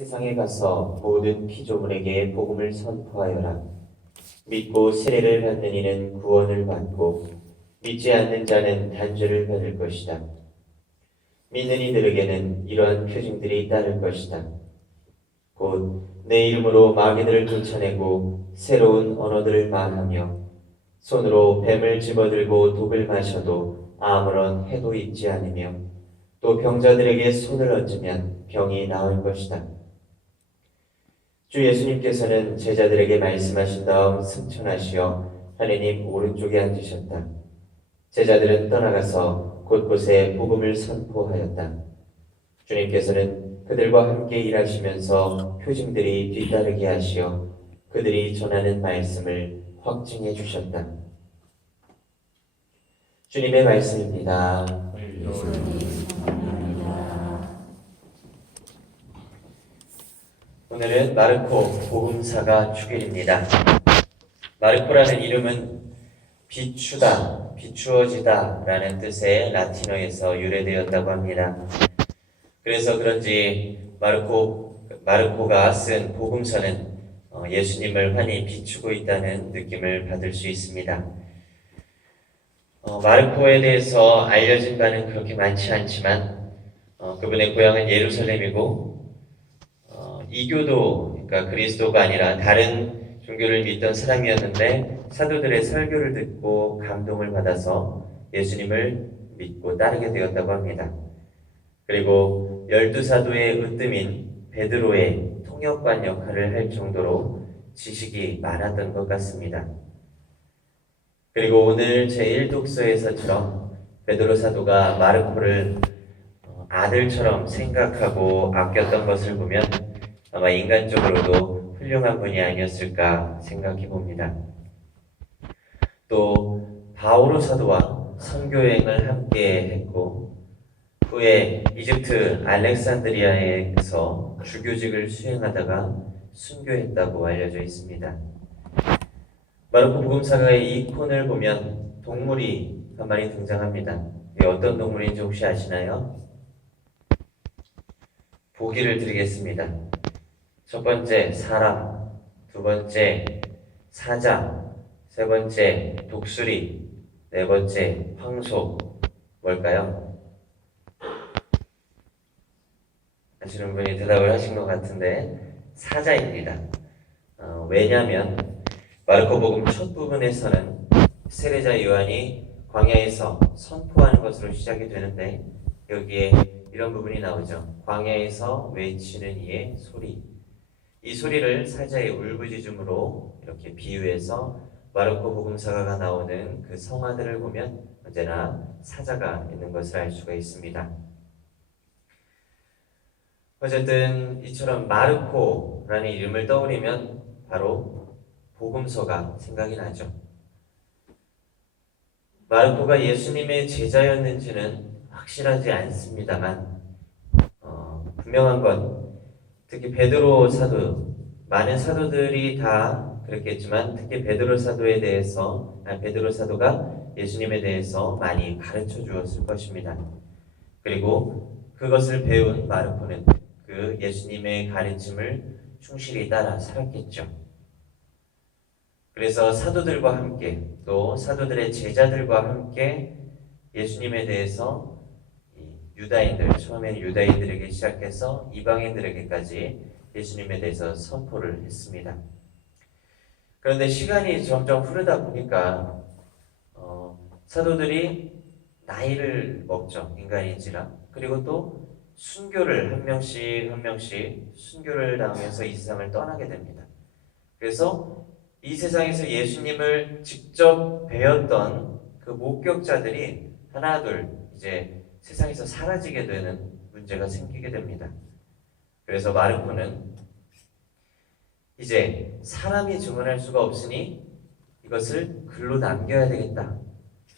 세상에 가서 모든 피조물에게 복음을 선포하여라. 믿고 세례를 받는 이는 구원을 받고 믿지 않는 자는 단죄를 받을 것이다. 믿는 이들에게는 이러한 표징들이 따를 것이다. 곧 내 이름으로 마귀들을 쫓아내고 새로운 언어들을 말하며 손으로 뱀을 집어들고 독을 마셔도 아무런 해도 있지 않으며 또 병자들에게 손을 얹으면 병이 나을 것이다. 주 예수님께서는 제자들에게 말씀하신 다음 승천하시어 하느님 오른쪽에 앉으셨다. 제자들은 떠나가서 곳곳에 복음을 선포하였다. 주님께서는 그들과 함께 일하시면서 표징들이 뒤따르게 하시어 그들이 전하는 말씀을 확증해 주셨다. 주님의 말씀입니다. 오늘은 마르코 복음사가 축일입니다. 마르코라는 이름은 비추다, 비추어지다 라는 뜻의 라틴어에서 유래되었다고 합니다. 그래서 그런지 마르코가 쓴 복음서는 예수님을 환히 비추고 있다는 느낌을 받을 수 있습니다. 마르코에 대해서 알려진 바는 그렇게 많지 않지만 그분의 고향은 예루살렘이고 이교도, 그러니까 그리스도가 아니라 다른 종교를 믿던 사람이었는데 사도들의 설교를 듣고 감동을 받아서 예수님을 믿고 따르게 되었다고 합니다. 그리고 12사도의 으뜸인 베드로의 통역관 역할을 할 정도로 지식이 많았던 것 같습니다. 그리고 오늘 제1독서에서처럼 베드로 사도가 마르코를 아들처럼 생각하고 아꼈던 것을 보면 아마 인간적으로도 훌륭한 분이 아니었을까 생각해 봅니다. 또 바오로 사도와 선교여행을 함께 했고 후에 이집트 알렉산드리아에서 주교직을 수행하다가 순교했다고 알려져 있습니다. 마르코 복음사가의 이 콘을 보면 동물이 한 마리 등장합니다. 이게 어떤 동물인지 혹시 아시나요? 보기를 드리겠습니다. 첫 번째 사람, 두 번째 사자, 세 번째 독수리, 네 번째 황소. 뭘까요? 아시는 분이 대답을 하신 것 같은데 사자입니다. 왜냐하면 마르코복음 첫 부분에서는 세례자 요한이 광야에서 선포하는 것으로 시작이 되는데 여기에 이런 부분이 나오죠. 광야에서 외치는 이의 소리. 이 소리를 사자의 울부짖음으로 이렇게 비유해서 마르코 복음사가가 나오는 그 성화들을 보면 언제나 사자가 있는 것을 알 수가 있습니다. 어쨌든 이처럼 마르코라는 이름을 떠올리면 바로 복음서가 생각이 나죠. 마르코가 예수님의 제자였는지는 확실하지 않습니다만 분명한 건 특히 베드로 사도, 많은 사도들이 다 그랬겠지만 특히 베드로 사도가 예수님에 대해서 많이 가르쳐 주었을 것입니다. 그리고 그것을 배운 마르코는 그 예수님의 가르침을 충실히 따라 살았겠죠. 그래서 사도들과 함께 또 사도들의 제자들과 함께 예수님에 대해서 유다인들, 처음에는 유다인들에게 시작해서 이방인들에게까지 예수님에 대해서 선포를 했습니다. 그런데 시간이 점점 흐르다 보니까 사도들이 나이를 먹죠. 인간인지라. 그리고 또 순교를 한 명씩 순교를 당해서 이 세상을 떠나게 됩니다. 그래서 이 세상에서 예수님을 직접 배웠던 그 목격자들이 하나둘 이제 세상에서 사라지게 되는 문제가 생기게 됩니다. 그래서 마르코는 이제 사람이 증언할 수가 없으니 이것을 글로 남겨야 되겠다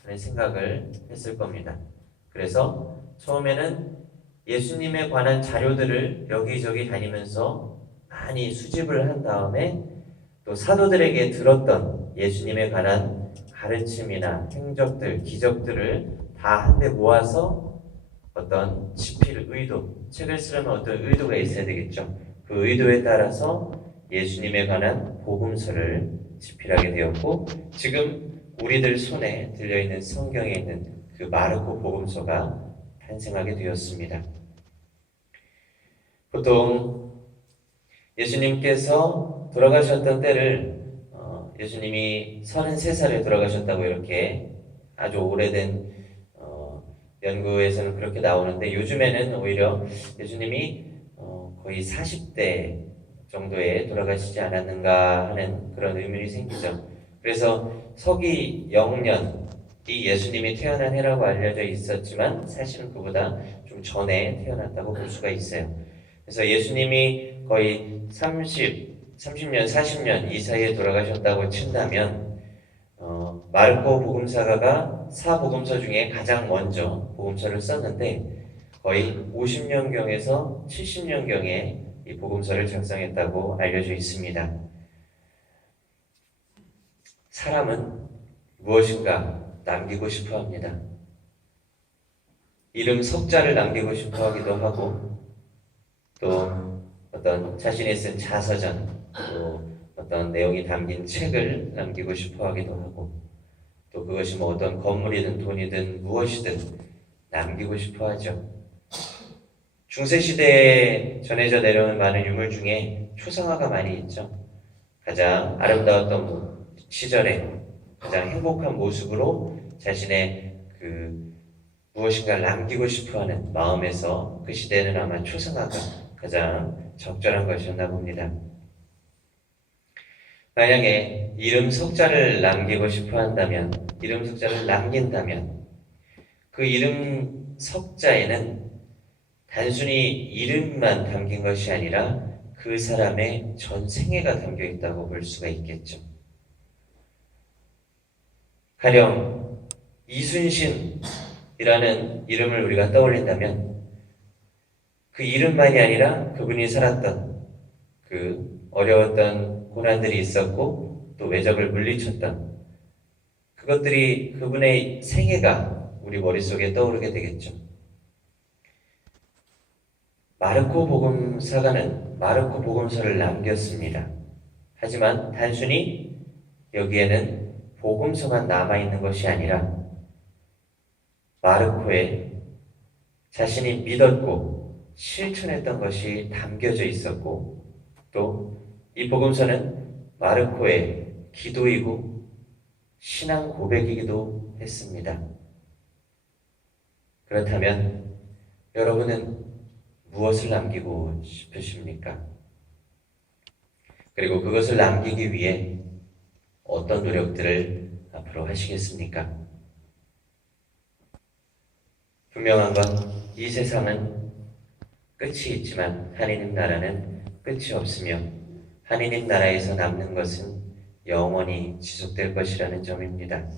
하는 생각을 했을 겁니다. 그래서 처음에는 예수님에 관한 자료들을 여기저기 다니면서 많이 수집을 한 다음에 또 사도들에게 들었던 예수님에 관한 가르침이나 행적들, 기적들을 다 한데 모아서 어떤 집필 의도, 책을 쓰려면 어떤 의도가 있어야 되겠죠. 그 그 의도에 따라서 예수님에 관한 복음서를 집필하게 되었고, 지금 우리들 손에 들려있는 성경에 있는 그 마르코 복음서가 탄생하게 되었습니다. 보통 예수님께서 돌아가셨던 때를 예수님이 33살에 돌아가셨다고 이렇게 아주 오래된 연구에서는 그렇게 나오는데, 요즘에는 오히려 예수님이 거의 40대 정도에 돌아가시지 않았는가 하는 그런 의문이 생기죠. 그래서 서기 0년이 예수님이 태어난 해라고 알려져 있었지만 사실은 그보다 좀 전에 태어났다고 볼 수가 있어요. 그래서 예수님이 거의 30년, 40년 이 사이에 돌아가셨다고 친다면 마르코 복음사가가 사복음서 중에 가장 먼저 복음서를 썼는데 거의 50년경에서 70년경에 이 복음서를 작성했다고 알려져 있습니다. 사람은 무엇인가 남기고 싶어 합니다. 이름 석자를 남기고 싶어 하기도 하고, 또 어떤 자신이 쓴 자서전, 또 어떤 내용이 담긴 책을 남기고 싶어 하기도 하고, 또 그것이 뭐 어떤 건물이든 돈이든 무엇이든 남기고 싶어 하죠. 중세시대에 전해져 내려온 많은 유물 중에 초상화가 많이 있죠. 가장 아름다웠던 시절에 가장 행복한 모습으로 자신의 그 무엇인가를 남기고 싶어하는 마음에서 그 시대에는 아마 초상화가 가장 적절한 것이었나 봅니다. 만약에 이름 석자를 남기고 싶어 한다면, 이름 석자를 남긴다면 그 이름 석자에는 단순히 이름만 담긴 것이 아니라 그 사람의 전 생애가 담겨 있다고 볼 수가 있겠죠. 가령 이순신이라는 이름을 우리가 떠올린다면 그 이름만이 아니라 그분이 살았던 그 어려웠던 고난들이 있었고 또 외적을 물리쳤던 그것들이, 그분의 생애가 우리 머릿속에 떠오르게 되겠죠. 마르코 복음사가는 마르코 복음서를 남겼습니다. 하지만 단순히 여기에는 복음서만 남아있는 것이 아니라 마르코에 자신이 믿었고 실천했던 것이 담겨져 있었고, 또 이 복음서는 마르코의 기도이고 신앙 고백이기도 했습니다. 그렇다면 여러분은 무엇을 남기고 싶으십니까? 그리고 그것을 남기기 위해 어떤 노력들을 앞으로 하시겠습니까? 분명한 건 이 세상은 끝이 있지만 하느님 나라는 끝이 없으며 하느님 나라에서 남는 것은 영원히 지속될 것이라는 점입니다.